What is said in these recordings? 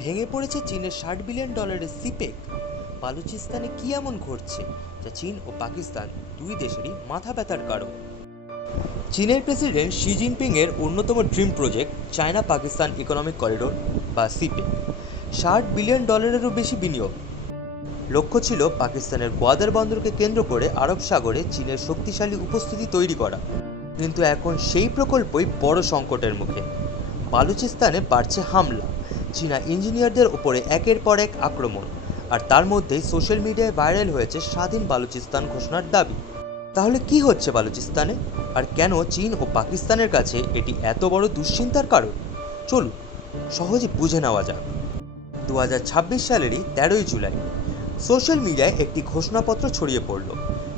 ভেঙে পড়েছে চীনের $60 বিলিয়ন সিপেক। বালুচিস্তানে কি এমন ঘটছে যা চীন ও পাকিস্তান দুই দেশেরই মাথা ব্যথার কারণ? চীনের প্রেসিডেন্ট শি জিনপিং এর অন্যতম dream project China Pakistan economic corridor বা সিপেক। $60 বিলিয়নেরও বেশি বিনিয়োগ। লক্ষ্য ছিল পাকিস্তানের গোয়াদার বন্দরকে কেন্দ্র করে আরব সাগরে চীনের শক্তিশালী উপস্থিতি তৈরি করা। কিন্তু এখন সেই প্রকল্পই বড় সংকটের মুখে। বালুচিস্তানে বাড়ছে হামলা, চীনা ইঞ্জিনিয়ারদের ওপরে একের পর এক আক্রমণ, আর তার মধ্যেই সোশ্যাল মিডিয়ায় ভাইরাল হয়েছে স্বাধীন বালুচিস্তান ঘোষণার দাবি। তাহলে কি হচ্ছে বালুচিস্তানে, আর কেন চীন ও পাকিস্তানের কাছে এটি এত বড় দুশ্চিন্তার কারণ? চলুন সহজে বুঝে নেওয়া যাক। 2026 সালেরই 13ই জুলাই সোশ্যাল মিডিয়ায় একটি ঘোষণাপত্র ছড়িয়ে পড়ল।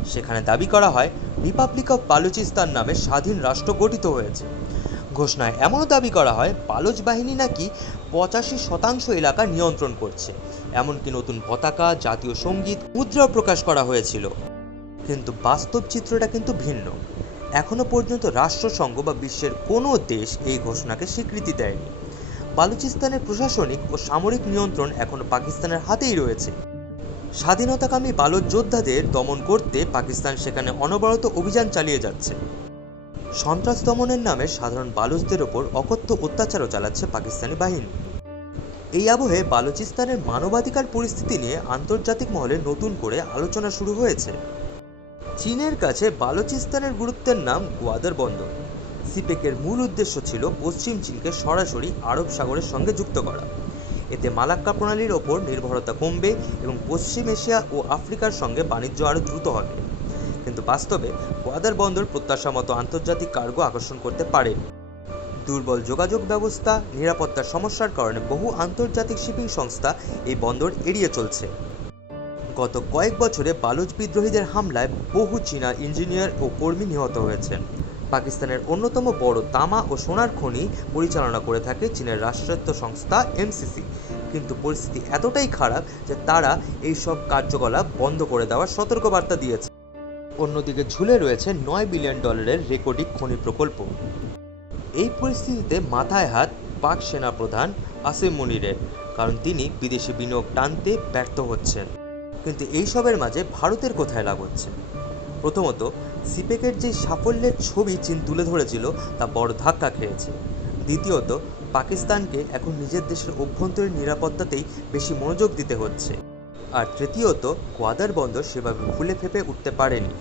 সেখানে দাবি করা হয় রিপাবলিক অফ বালুচিস্তান নামে স্বাধীন রাষ্ট্র গঠিত হয়েছে। ঘোষণায় এমনও দাবি করা হয় বালুচ বাহিনী নাকি 85% এলাকা নিয়ন্ত্রণ করছে। এমনকি নতুন পতাকা, জাতীয় সঙ্গীত, মুদ্রাও প্রকাশ করা হয়েছিল। কিন্তু বাস্তব চিত্রটা কিন্তু ভিন্ন। এখনো পর্যন্ত রাষ্ট্রসংঘ বা বিশ্বের কোনো দেশ এই ঘোষণাকে স্বীকৃতি দেয়নি। বালুচিস্তানের প্রশাসনিক ও সামরিক নিয়ন্ত্রণ এখনো পাকিস্তানের হাতেই রয়েছে। স্বাধীনতাকামী বালুচ যোদ্ধাদের দমন করতে পাকিস্তান সেখানে অনবরত অভিযান চালিয়ে যাচ্ছে। সন্ত্রাস দমনের নামে সাধারণ বালুচদের ওপর অকথ্য অত্যাচারও চালাচ্ছে পাকিস্তানি বাহিনী। এই আবহে বালুচিস্তানের মানবাধিকার পরিস্থিতি নিয়ে আন্তর্জাতিক মহলে নতুন করে আলোচনা শুরু হয়েছে। চীনের কাছে বালুচিস্তানের গুরুত্বের নাম গোয়াদার বন্দর। সিপেকের মূল উদ্দেশ্য ছিল পশ্চিম চীনকে সরাসরি আরব সাগরের সঙ্গে যুক্ত করা। এতে মালাক্কা প্রণালীর ওপর নির্ভরতা কমবে এবং পশ্চিম এশিয়া ও আফ্রিকার সঙ্গে বাণিজ্য আরও দ্রুত হবে। কিন্তু বাস্তবে গোয়াদার বন্দর প্রত্যাশা মতো আন্তর্জাতিক কার্গো আকর্ষণ করতে পারেনি। দুর্বল যোগাযোগ ব্যবস্থা, নিরাপত্তার সমস্যার কারণে বহু আন্তর্জাতিক শিপিং সংস্থা এই বন্দর এড়িয়ে চলছে। গত কয়েক বছরে বালুচ বিদ্রোহীদের হামলায় বহু চীনা ইঞ্জিনিয়ার ও কর্মী নিহত হয়েছেন। পাকিস্তানের অন্যতম বড় তামা ও সোনার খনি পরিচালনা করে থাকে চীনের রাষ্ট্রায়ত্ত সংস্থা এমসিসি। কিন্তু পরিস্থিতি এতটাই খারাপ যে তারা এই সব কার্যকলাপ বন্ধ করে দেওয়ার সতর্কবার্তা দিয়েছে। অন্যদিকে ঝুলে রয়েছে $9 বিলিয়ন রেকর্ডিং খনি প্রকল্প। এই পরিস্থিতিতে মাথায় হাত পাক সেনাপ্রধান আসিম মুনিরের, কারণ তিনি বিদেশি বিনিয়োগ টানতে ব্যর্থ হচ্ছেন। কিন্তু এইসবের মাঝে ভারতের কোথায় লাভ হচ্ছে? প্রথমত, সিপেকের যে সাফল্যের ছবি চীন তুলে ধরেছিল তা বড় ধাক্কা খেয়েছে। দ্বিতীয়ত, পাকিস্তানকে এখন নিজের দেশের অভ্যন্তরীণ নিরাপত্তাতেই বেশি মনোযোগ দিতে হচ্ছে। আর তৃতীয়ত, গোয়াদার বন্দর সেভাবে ফুলে ফেঁপে উঠতে পারেনি।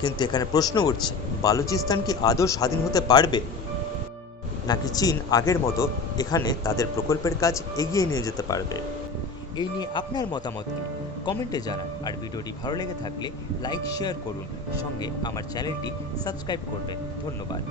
কিন্তু এখানে প্রশ্ন উঠছে, বালুচিস্তান কি আদৌ স্বাধীন হতে পারবে, নাকি চীন আগের মতো এখানে তাদের প্রকল্পের কাজ এগিয়ে নিয়ে যেতে পারবে? এই নিয়ে আপনার মতামত কি কমেন্টে জানান। আর ভিডিওটি ভালো লেগে থাকলে লাইক শেয়ার করুন, সঙ্গে আমার চ্যানেলটি সাবস্ক্রাইব করবেন। ধন্যবাদ।